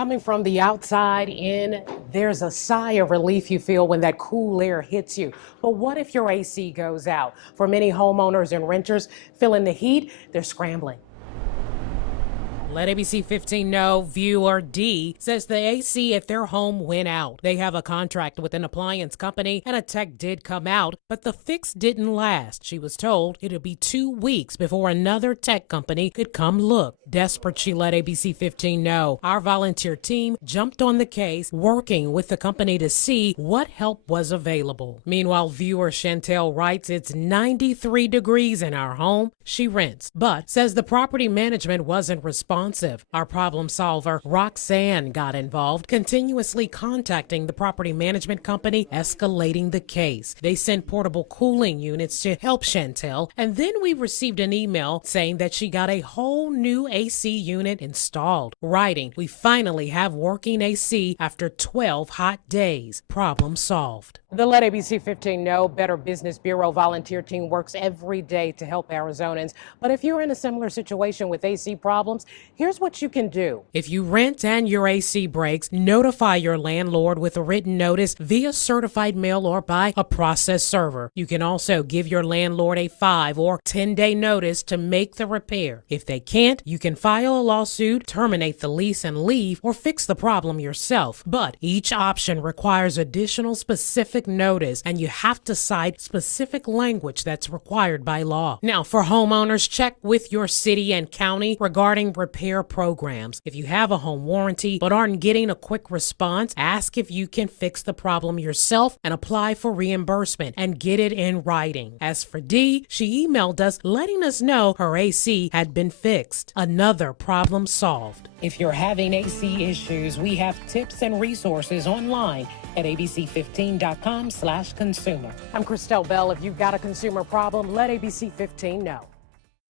Coming from the outside in, there's a sigh of relief you feel when that cool air hits you. But what if your AC goes out? For many homeowners and renters feeling the heat, they're scrambling. Let ABC 15 know viewer D says the AC at their home went out. They have a contract with an appliance company and a tech did come out, but the fix didn't last. She was told it'll be 2 weeks before another tech company could come look. Desperate, she let ABC 15 know. Our volunteer team jumped on the case, working with the company to see what help was available. Meanwhile, viewer Chantel writes it's 93 degrees in our home. She rents, but says the property management wasn't responsive. Our problem solver, Roxanne, got involved, continuously contacting the property management company, escalating the case. They sent portable cooling units to help Chantel, and then we received an email saying that she got a whole new AC unit installed. Writing, we finally have working AC after 12 hot days. Problem solved. The Let ABC 15 know Better Business Bureau volunteer team works every day to help Arizonans. But if you're in a similar situation with AC problems, here's what you can do. If you rent and your AC breaks, notify your landlord with a written notice via certified mail or by a process server. You can also give your landlord a 5 or 10-day notice to make the repair. If they can't, you can file a lawsuit, terminate the lease and leave, or fix the problem yourself. But each option requires additional specific notice, and you have to cite specific language that's required by law. Now, for homeowners, check with your city and county regarding repair programs. If you have a home warranty but aren't getting a quick response, ask if you can fix the problem yourself and apply for reimbursement and get it in writing. As for Dee, she emailed us letting us know her AC had been fixed. Another problem solved. If you're having AC issues, we have tips and resources online at abc15.com/consumer. I'm Christelle Bell. If you've got a consumer problem, let ABC 15 know.